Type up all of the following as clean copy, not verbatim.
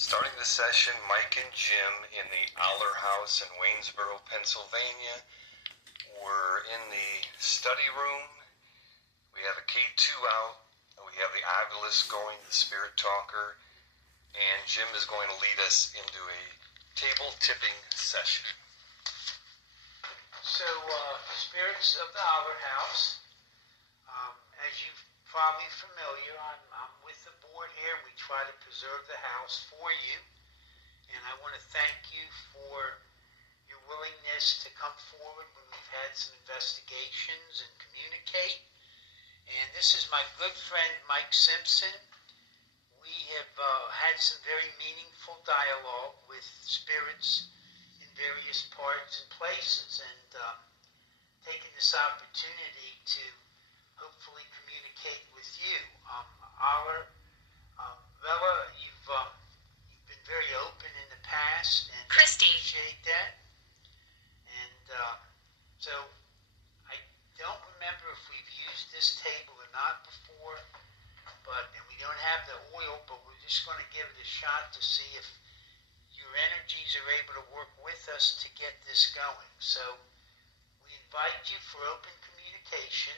Starting the session, Mike and Jim in the Aller House in Waynesboro, Pennsylvania. We're in the study room. We have a K2 out. We have the Ovilus going, the Spirit Talker. And Jim is going to lead us into a table tipping session. So, Spirits of the Aller House. As you're probably familiar, I'm with the board here. We try to preserve the house for you. And I want to thank you for your willingness to come forward when we've had some investigations and communicate. And this is my good friend, Mike Simpson. We have had some very meaningful dialogue with spirits in various parts and places, and taking this opportunity to hopefully communicate with you. Bella, you've been very open in the past, and Christy. I appreciate that. And so I don't remember if we've used this table or not before, and we don't have the oil, but we're just going to give it a shot to see if your energies are able to work with us to get this going. So we invite you for open communication.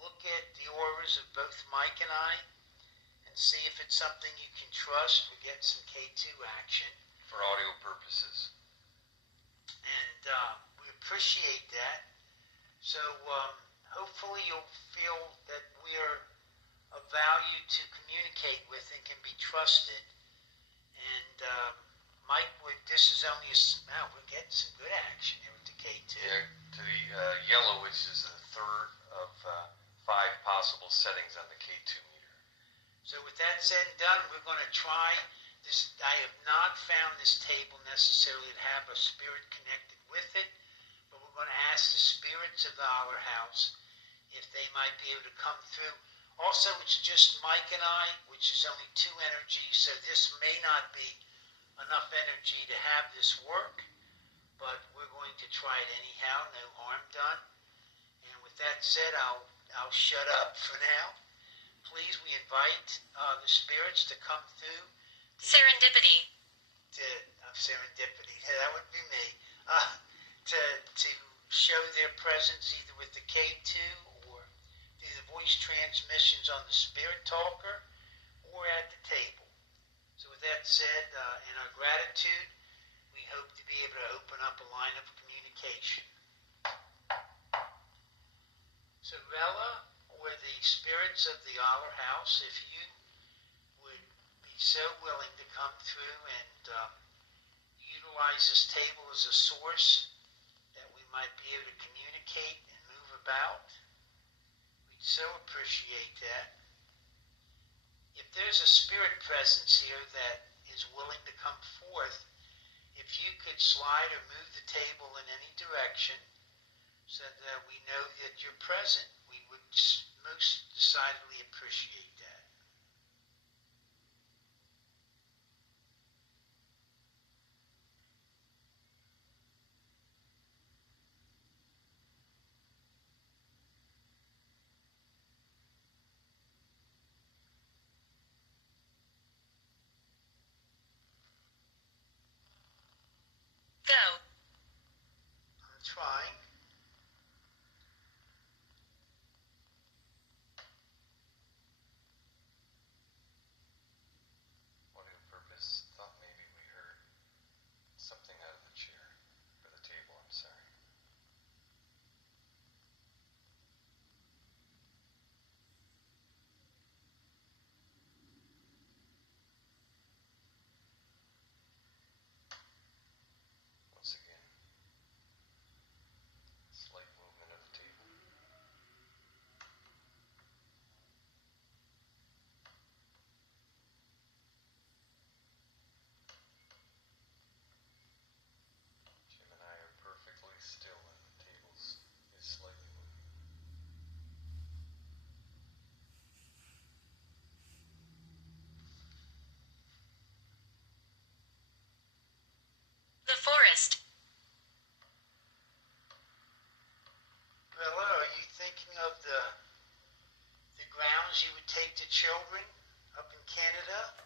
Look at the auras of both Mike and I and see if it's something you can trust. We get some K2 action. For audio purposes. And we appreciate that. So hopefully you'll feel that we're of value to communicate with and can be trusted. And Mike, this is only we're getting some good action here with the K2. Yeah, to the yellow, which is the third of 5 possible settings on the K2 meter. So with that said and done, we're going to try this. I have not found this table necessarily to have a spirit connected with it, but we're going to ask the spirits of the Aller House if they might be able to come through. Also, it's just Mike and I, which is only 2 energies, so this may not be enough energy to have this work, but we're going to try it anyhow, no harm done. And with that said, I'll shut up for now. Please, we invite the spirits to come through. Serendipity. Serendipity, that would be me. To show their presence either with the K2 or through the voice transmissions on the Spirit Talker or at the table. So with that said, in our gratitude, we hope to be able to open up a line of communication. So Bella, or the spirits of the Aller House, if you would be so willing to come through and utilize this table as a source that we might be able to communicate and move about, we'd so appreciate that. If there's a spirit presence here that is willing to come forth, if you could slide or move the table in any direction so that we know that you're present, we would most decidedly appreciate that. Go. I'm trying. Audio purpose, thought maybe we heard something out of the chair for the table, I'm sorry. Once again, slight movement of the table. Jim and I are perfectly still and the table is slightly moving. The forest. Bella, are you thinking of the grounds you would take the children up in Canada?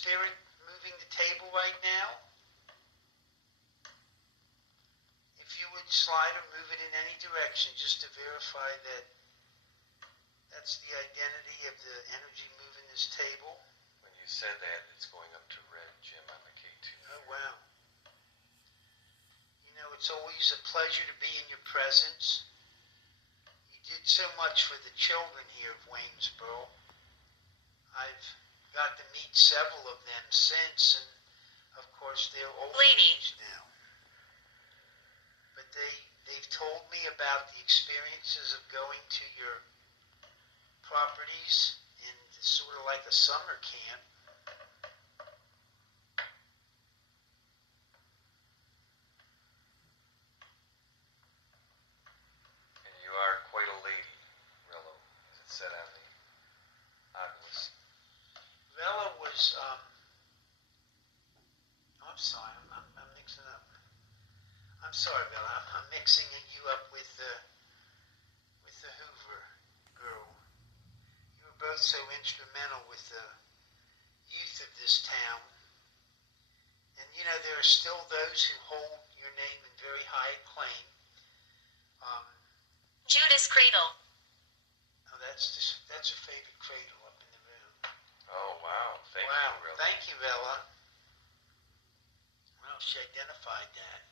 spirit moving the table right now? If you would slide or move it in any direction just to verify that that's the identity of the energy moving this table. When you said that, it's going up to red, Jim, on the K2. Oh, wow. You know, it's always a pleasure to be in your presence. You did so much for the children here of Waynesboro. I've got to meet several of them since, and of course they're older Lady. age now. But they've told me about the experiences of going to your properties in sort of like a summer camp. And you are quite a lady, Rello, as it said on the obelisk. Vela was, I'm sorry, I'm mixing up. I'm sorry, Vela, I'm mixing you up with the Hoover girl. You were both so instrumental with the youth of this town. And you know, there are still those who hold your name in very high acclaim. Judas Cradle. Oh, that's her favorite cradle up in the room. Oh, wow. Thank Wow, you, Rello. thank you, Vela. Well, she identified that.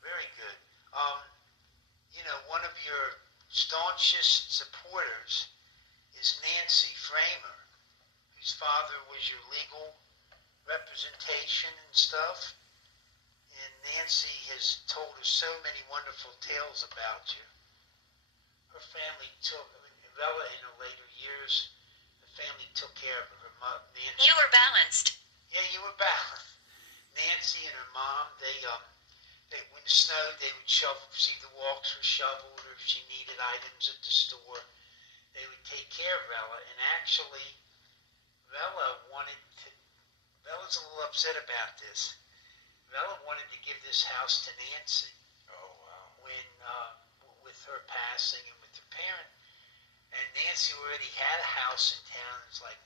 Very good. You know, one of your staunchest supporters is Nancy Framer, whose father was your legal representation and stuff. And Nancy has told us so many wonderful tales about you. Her family Vela in her later years, the family took care of her mother, Nancy. You were balanced. Yeah, you were balanced. Nancy and her mom, when it snowed, they would shovel, see the walks were shoveled, or if she needed items at the store, they would take care of Vela. And actually, Vela's a little upset about this. Vela wanted to give this house to Nancy. Oh, wow. When, with her passing and with her parent. And Nancy already had a house in town. It's like,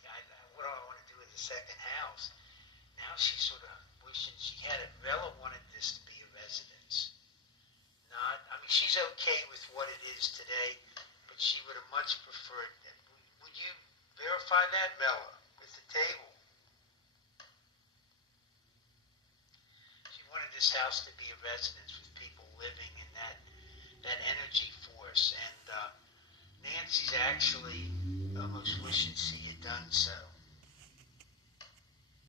what do I want to do with a second house? Now she's sort of wishing she had it. Vela wanted this to be a residence. She's okay with what it is today, but she would have much preferred it. Would you verify that, Vela, with the table? She wanted this house to be a residence with people living in that energy force. And Nancy's actually almost wishing